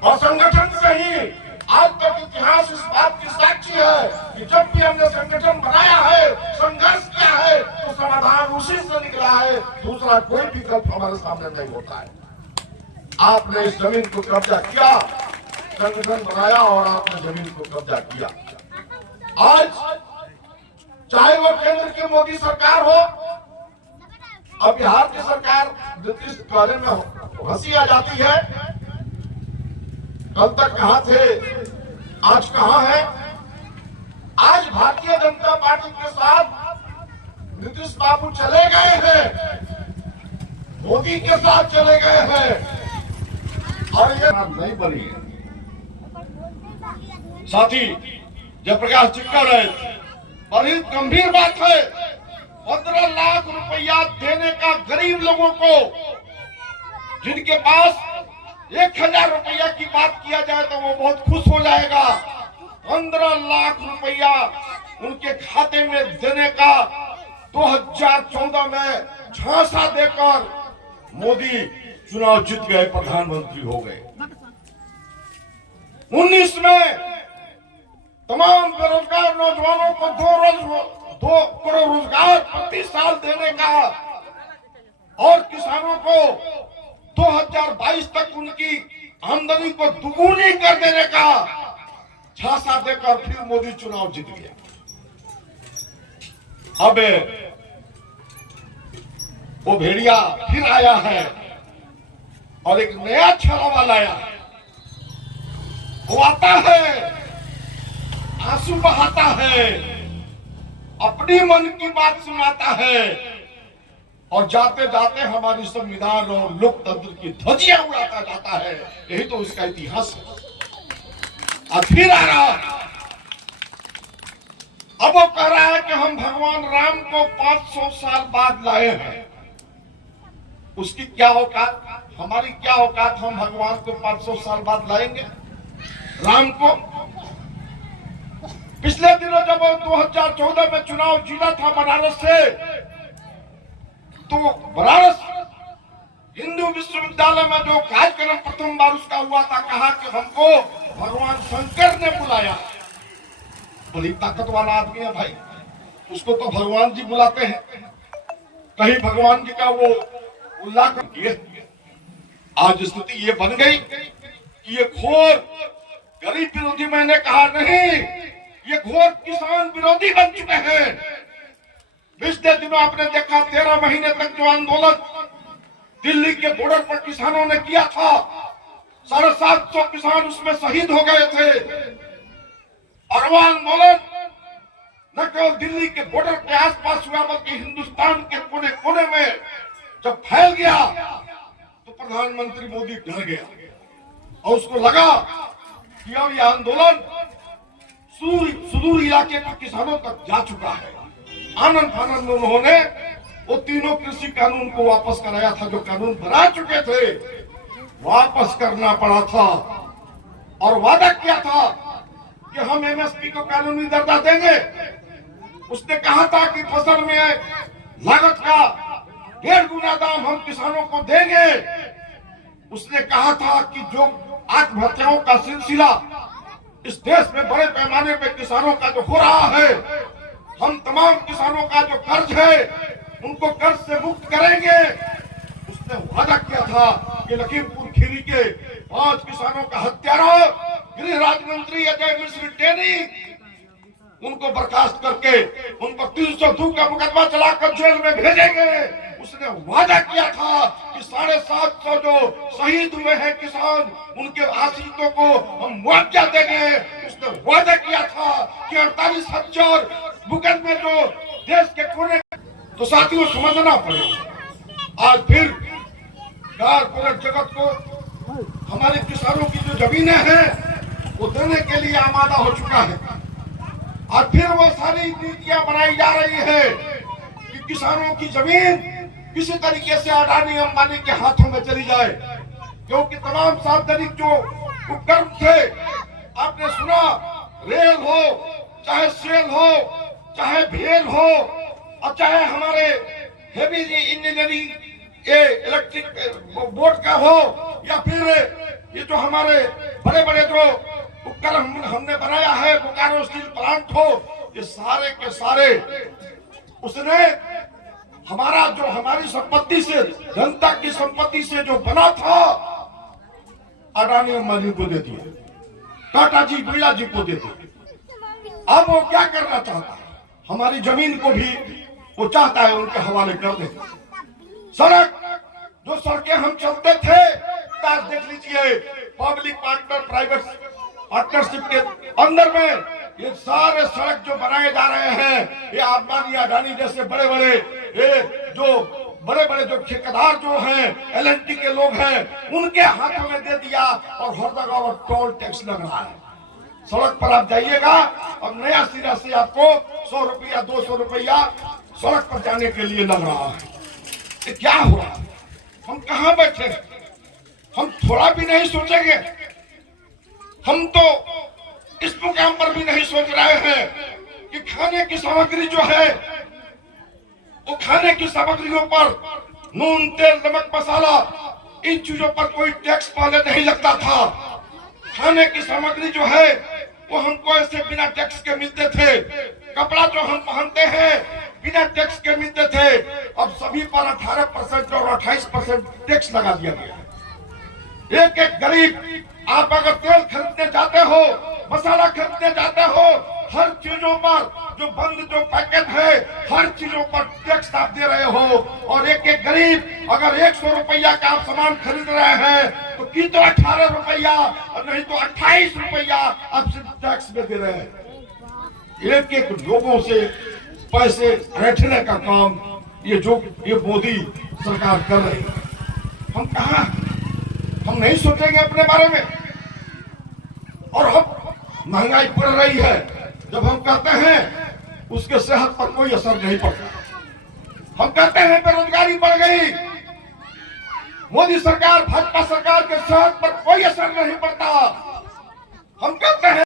और संगठन से ही आज तक इतिहास इस बात की साक्षी है कि जब भी हमने संगठन बनाया है, संघर्ष किया है, तो समाधान उसी से निकला है। दूसरा कोई विकल्प हमारे सामने नहीं होता है। आपने इस जमीन को कब्जा किया, संगठन बनाया और आपने जमीन को कब्जा किया। आज चाहे वो केंद्र की मोदी सरकार हो, अब बिहार की सरकार नीतीश के बारे में हंसी आ जाती है। कल तक कहां थे, आज कहां है? आज भारतीय जनता पार्टी के साथ नीतीश बाबू चले गए हैं, मोदी के साथ चले गए हैं और ये नहीं बनी है। साथी जयप्रकाश जी कह रहे, बड़ी गंभीर बात है। 15 लाख रुपया देने का गरीब लोगों को, जिनके पास 1000 रुपया की बात किया जाए तो वो बहुत खुश हो जाएगा। 15 लाख रुपया उनके खाते में देने का 2014 में झांसा देकर मोदी चुनाव जीत गए, प्रधानमंत्री हो गए। 19 में तमाम बेरोजगार नौजवानों को 2 करोड़ रोजगार प्रति साल देने का और किसानों को 2022 तक उनकी आमदनी को दुगुनी कर देने का झांसा देकर फिर मोदी चुनाव जीत गया। अब वो भेड़िया फिर आया है और एक नया छलावा लाया है। वो आता है, आंसू बहाता है, अपनी मन की बात सुनाता है और जाते जाते हमारी संविधान और लोकतंत्र की ध्वजियां उड़ाता जाता है। यही तो उसका इतिहास है। अब फिर आ रहा है। अब वो कह रहा है कि हम भगवान राम को 500 साल बाद लाए हैं। उसकी क्या औकात, हमारी क्या औकात, हम भगवान को 500 साल बाद लाएंगे राम को? पिछले दिनों जब 2014 में चुनाव जीता था बनारस से, तो बनारस हिंदू विश्वविद्यालय में जो कार्यक्रम प्रथम बार उसका हुआ था, कहा कि हमको भगवान शंकर ने बुलाया। बड़ी ताकत वाला आदमी है भाई, उसको तो भगवान जी बुलाते हैं। कहीं भगवान जी का वो उल्लाख किए। आज स्थिति ये बन गई कि ये घोर गरीब विरोधी, मैंने कहा नहीं, ये घोर किसान विरोधी बन चुके हैं। पिछले दिनों आपने देखा 13 महीने तक जो आंदोलन दिल्ली के बॉर्डर पर किसानों ने किया था, 750 किसान उसमें शहीद हो गए थे। और वो आंदोलन न केवल दिल्ली के बॉर्डर के आसपास हुआ, बल्कि हिंदुस्तान के कोने कोने में जब फैल गया तो प्रधानमंत्री मोदी डर गया और उसको लगा कि अब यह आंदोलन सुदूर इलाके के किसानों तक जा चुका है। आनंद फानंद में उन्होंने वो तीनों कृषि कानून को वापस कराया था, जो कानून बना चुके थे वापस करना पड़ा था। और वादा किया था कि हम एमएसपी को कानूनी दर्जा देंगे। उसने कहा था कि फसल में लागत का 1.5 गुना दाम हम किसानों को देंगे। उसने कहा था कि जो आत्महत्याओं का सिलसिला इस देश में बड़े पैमाने पे किसानों का जो हो रहा है, हम तमाम किसानों का जो कर्ज है उनको कर्ज से मुक्त करेंगे। उसने वादा किया था कि लखीमपुर खीरी के 5 किसानों का हत्यारा गृह राज्य मंत्री अजय मिश्र टेनी, उनको बर्खास्त करके उनको 302 का मुकदमा चलाकर जेल में भेजेंगे। उसने वादा किया था कि 750 जो शहीद हुए हैं किसान, उनके आश्रितों को हम मुआवजा देंगे। उसने वादा किया था कि 48,000 मुकदमे जो देश के कोने, तो साथियों समझना पड़ेगा। आज फिर कारपोरेट जगत को हमारे किसानों की जो जमीनें हैं वो देने के लिए आमादा हो चुका है। और फिर वो सारी नीतियां बनाई जा रही है कि किसानों की जमीन किसी तरीके से अडानी अंबानी के हाथों में चली जाए, क्योंकि तमाम सार्वजनिक जो उपक्रम थे, आपने सुना, रेल हो, चाहे सेल हो, चाहे भेल हो, और चाहे हमारे हेवी इंजीनियरिंग इलेक्ट्रिक बोर्ड का हो, या फिर ये जो हमारे बड़े बड़े जो उपकरण हमने बनाया है, बोकारो स्टील प्लांट हो, ये सारे के सारे उसने हमारी संपत्ति से, जनता की संपत्ति से जो बना था, अडानी अंबानी को दे दिया, टाटा जी बिरला जी को दे दिया। अब वो क्या करना चाहता है, हमारी जमीन को भी वो चाहता है उनके हवाले कर दे। जो सड़कें हम चलते थे, आज देख लीजिए पब्लिक पार्टनर प्राइवेट पार्टनरशिप के अंदर में ये सारे सड़क जो बनाए जा रहे हैं, ये अंबानी अडानी जैसे बड़े बड़े जो ठेकेदार जो हैं, एलएनटी के लोग हैं, उनके हाथों में दे दिया और हर जगह टोल टैक्स लग रहा है। सड़क पर आप जाइएगा और नया सिरा से आपको 100 रुपया 200 रुपया सड़क पर जाने के लिए लग रहा है। ये क्या हो रहा है? हम कहाँ बैठे हैं? हम थोड़ा भी नहीं सोचेंगे। हम तो इस मुकाम पर भी नहीं सोच रहे हैं कि खाने की सामग्री जो है, वो खाने की सामग्रियों पर नून, तेल, नमक, मसाला, इन चीजों पर कोई टैक्स पहले नहीं लगता था। खाने की सामग्री जो है वो हमको ऐसे बिना टैक्स के मिलते थे। कपड़ा जो हम पहनते हैं बिना टैक्स के मिलते थे। अब सभी पर 18% और 28% टैक्स लगा दिया गया। एक एक गरीब, आप अगर तेल खरीदने जाते हो, मसाला खरीदने जाते हो, हर चीजों पर जो बंद जो पैकेट है, हर चीजों पर टैक्स आप दे रहे हो। और एक एक गरीब अगर 100 रुपया का आप सामान खरीद रहे हैं तो की तो 18 रुपया और नहीं तो 28 रुपया आप सिर्फ टैक्स में दे रहे हैं। एक एक लोगों से पैसे ऐंठने का काम ये मोदी सरकार कर रही है। हम कहा, हम नहीं सोचेंगे अपने बारे में। और हम महंगाई बढ़ रही है, जब हम कहते हैं उसके सेहत पर कोई असर नहीं पड़ता। हम कहते हैं बेरोजगारी बढ़ गई, मोदी सरकार भाजपा सरकार के सेहत पर कोई असर नहीं पड़ता। हम कहते हैं